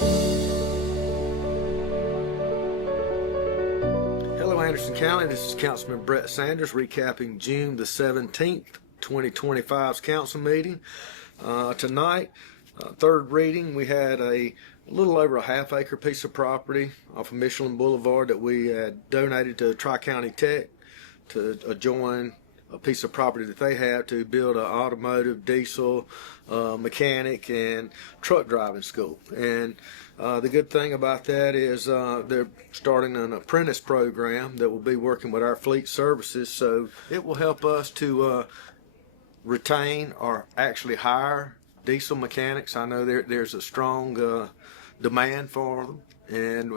Hello, Anderson County. This is Councilman Brett Sanders recapping June the 17th, 2025's council meeting. Tonight, third reading, we had a little over a half-acre piece of property off of Michelin Boulevard that we had donated to Tri-County Tech to join a piece of property that they have to build an automotive, diesel, mechanic, and truck driving school. And the good thing about that is they're starting an apprentice program that will be working with our fleet services, so it will help us to retain or actually hire diesel mechanics. I know there's a strong demand for them, and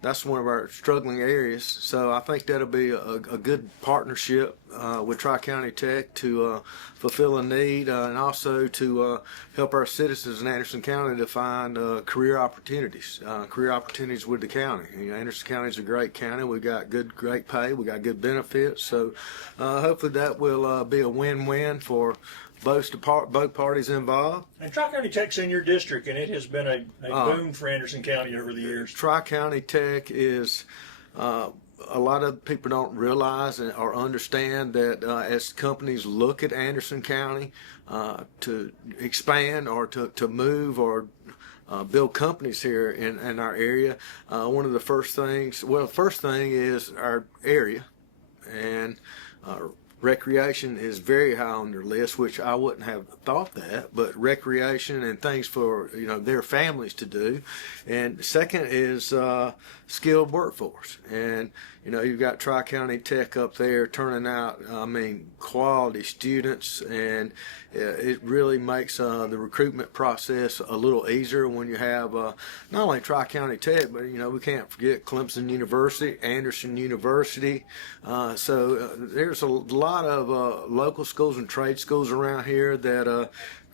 that's one of our struggling areas. So I think that'll be a good partnership with Tri-County Tech to fulfill a need and also to help our citizens in Anderson County to find career opportunities with the county. You know, Anderson County is a great county. We've got great pay. We got good benefits. So hopefully that will be a win-win for both parties involved. And Tri-County Tech's in your district, and it has been a boom for Anderson County over the years. Tri-County Tech is, a lot of people don't realize or understand that as companies look at Anderson County to expand or to move or build companies here in our area, one of the first thing is our area, and recreation is very high on their list, which I wouldn't have thought that, but recreation and things for their families to do. And second is skilled workforce. And you've got Tri-County Tech up there turning out, quality students, and it really makes the recruitment process a little easier when you have not only Tri-County Tech, but we can't forget Clemson University, Anderson University. So there's a lot of local schools and trade schools around here that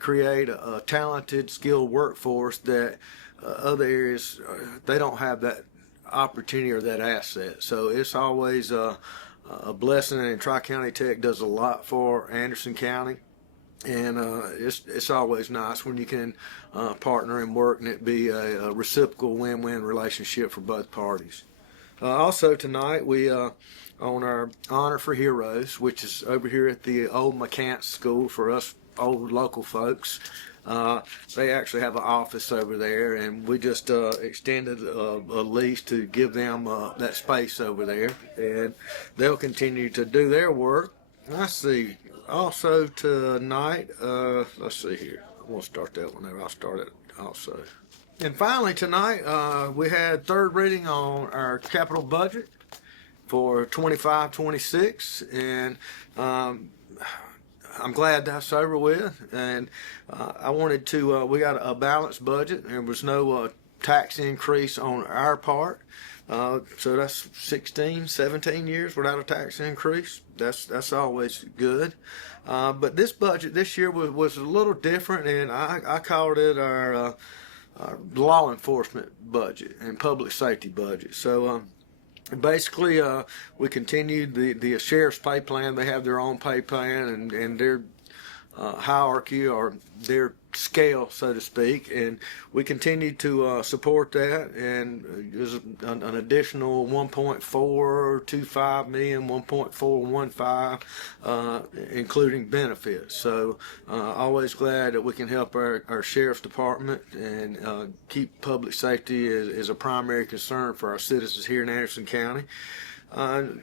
create a talented, skilled workforce that other areas they don't have that opportunity or that asset. So it's always a blessing, and Tri-County Tech does a lot for Anderson County, and it's always nice when you can partner and work and it be a reciprocal win-win relationship for both parties. Also tonight we on our Honor for Heroes, which is over here at the old McCants School for us old local folks. They actually have an office over there, and we just extended a lease to give them that space over there, and they'll continue to do their work. Let's see. Also tonight, let's see here. I won't start that whenever I start it also. And finally tonight, we had third reading on our capital budget for 25-26, and I'm glad that's over with. And I wanted to, we got a balanced budget. There was no tax increase on our part. So that's 16, 17 years without a tax increase. That's always good. But this budget this year was a little different, and I called it our law enforcement budget and public safety budget. So basically, we continued the sheriff's pay plan. They have their own pay plan and their hierarchy or their scale, so to speak, and we continue to support that, and there's an additional 1.425 million, 1.415, including benefits. So always glad that we can help our sheriff's department and keep public safety as a primary concern for our citizens here in Anderson County.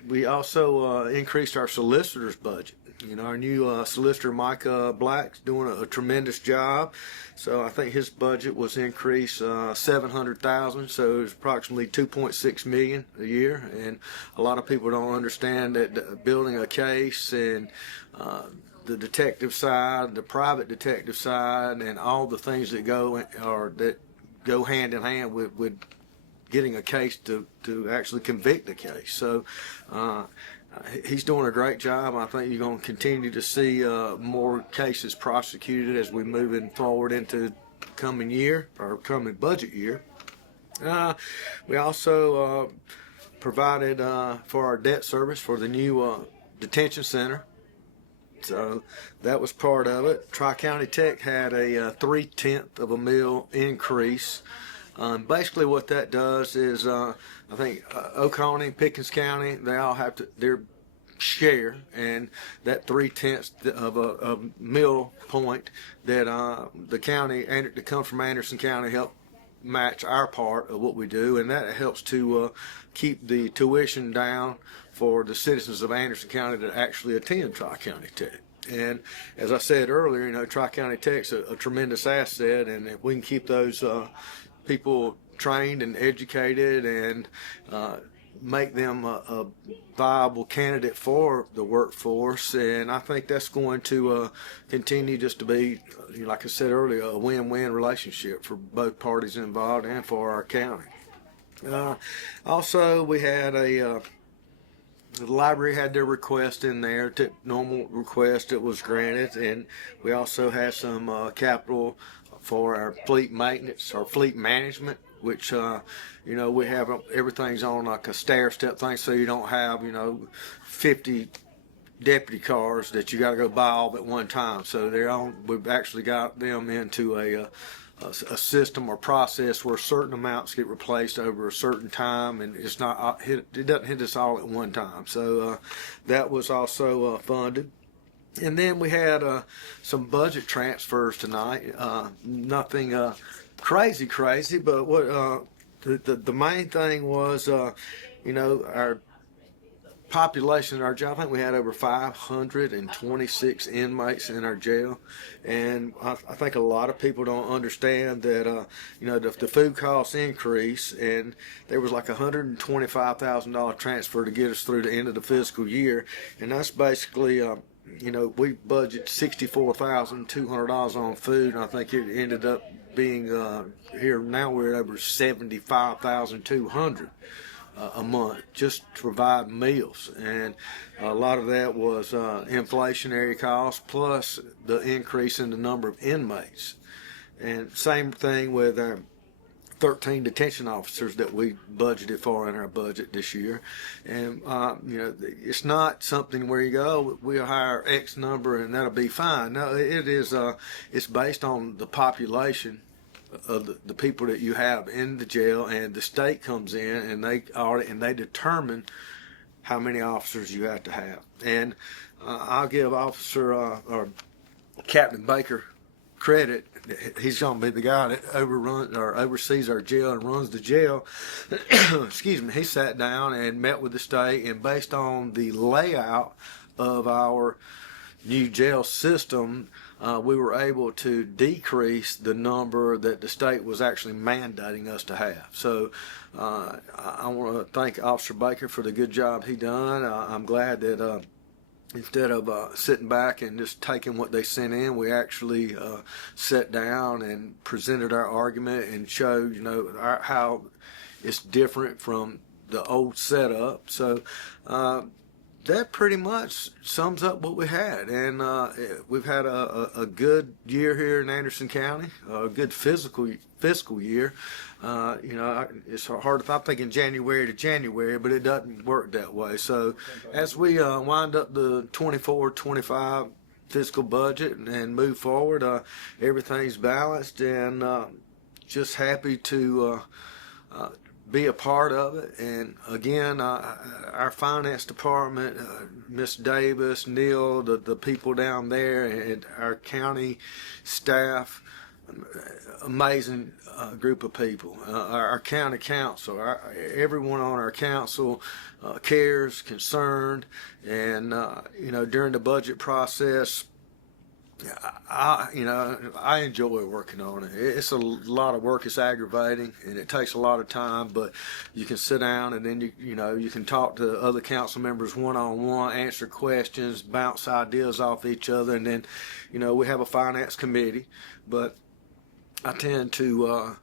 We also increased our solicitor's budget. Our new solicitor, Mike Black's doing a tremendous job. So I think his budget was increased $700,000, so it's approximately $2.6 million a year. And a lot of people don't understand that building a case and the detective side, the private detective side, and all the things that go hand in hand with getting a case to actually convict the case. So he's doing a great job. I think you're going to continue to see more cases prosecuted as we move forward into coming year or coming budget year. We also provided for our debt service for the new detention center. So that was part of it. Tri-County Tech had a 0.3 of a mil increase Basically, what that does is, I think Oconee, Pickens County, they all have to their share, and that 3/10 of a meal point that the county that comes from Anderson County help match our part of what we do, and that helps to keep the tuition down for the citizens of Anderson County that actually attend Tri-County Tech. And as I said earlier, Tri-County Tech's a tremendous asset, and if we can keep those people trained and educated and make them a viable candidate for the workforce, and I think that's going to continue just to be, like I said earlier, a win-win relationship for both parties involved and for our county. Also, we had the library had their request in there, took normal request, it was granted, and we also had some capital for our fleet maintenance or fleet management, which we have everything's on like a stair step thing, so you don't have 50 deputy cars that you got to go buy all at one time. So we've actually got them into a system or process where certain amounts get replaced over a certain time, and it doesn't hit us all at one time. So that was also funded. And then we had some budget transfers tonight. Nothing crazy, but what the main thing was, our population in our jail. I think we had over 526 inmates in our jail, and I think a lot of people don't understand that the food costs increase, and there was like $125,000 transfer to get us through the end of the fiscal year, and that's basically we budget $64,200 on food, and I think it ended up being here now we're at over $75,200 a month just to provide meals, and a lot of that was inflationary costs plus the increase in the number of inmates. And same thing with our 13 detention officers that we budgeted for in our budget this year. And it's not something where you go, we'll hire X number and that'll be fine. No, it is it's based on the population of the people that you have in the jail, and the state comes in and they audit and they determine how many officers you have to have. And I'll give Officer or Captain Baker credit. He's going to be the guy that oversees our jail and runs the jail. Excuse me. He sat down and met with the state, and based on the layout of our new jail system, we were able to decrease the number that the state was actually mandating us to have. So I want to thank Officer Baker for the good job he done. I'm glad that instead of sitting back and just taking what they sent in, we actually sat down and presented our argument and showed how it's different from the old setup. So that pretty much sums up what we had, and we've had a good year here in Anderson County, a good fiscal year. It's hard if I'm thinking January to January, but it doesn't work that way. So as we wind up the 24-25 fiscal budget and move forward, everything's balanced, and just happy to be a part of it. And again, our finance department, Miss Davis, Neil, the people down there, and our county staff, amazing group of people. Our county council, everyone on our council cares, concerned, and during the budget process, I enjoy working on it. It's a lot of work. It's aggravating, and it takes a lot of time. But you can sit down, and then you can talk to other council members one-on-one, answer questions, bounce ideas off each other, and then we have a finance committee. But I tend to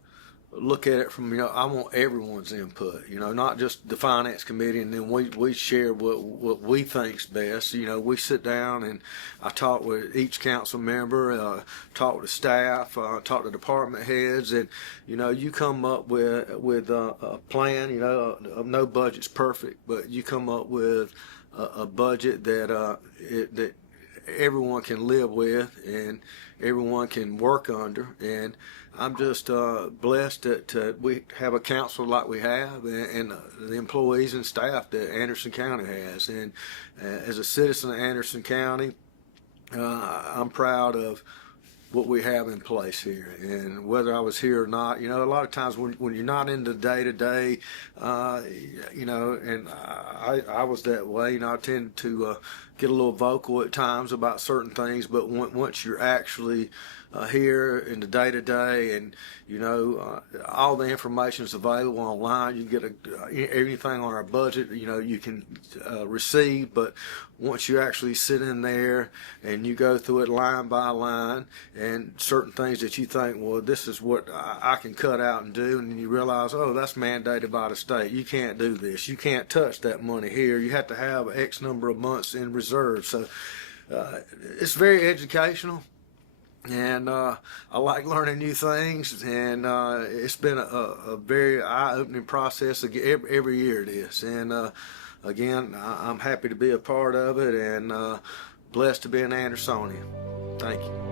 look at it from I want everyone's input, not just the finance committee, and then we share what we think's best. We sit down and I talk with each council member, talk with the staff, talk to department heads, and you come up with a plan. No budget's perfect, but you come up with a budget that everyone can live with and everyone can work under. And I'm just blessed that we have a council like we have, and the employees and staff that Anderson County has. And as a citizen of Anderson County, I'm proud of what we have in place here. And whether I was here or not, a lot of times when you're not in the day-to-day, and I was that way, I tend to get a little vocal at times about certain things, but once you're actually here in the day-to-day, and all the information is available online. You can get everything on our budget, you can receive. But once you actually sit in there and you go through it line by line, and certain things that you think, well, this is what I can cut out and do, and then you realize, oh, that's mandated by the state. You can't do this. You can't touch that money here. You have to have X number of months in reserve. So it's very educational. And I like learning new things, and it's been a very eye-opening process. Every year it is. And again, I'm happy to be a part of it, and blessed to be an Andersonian. Thank you.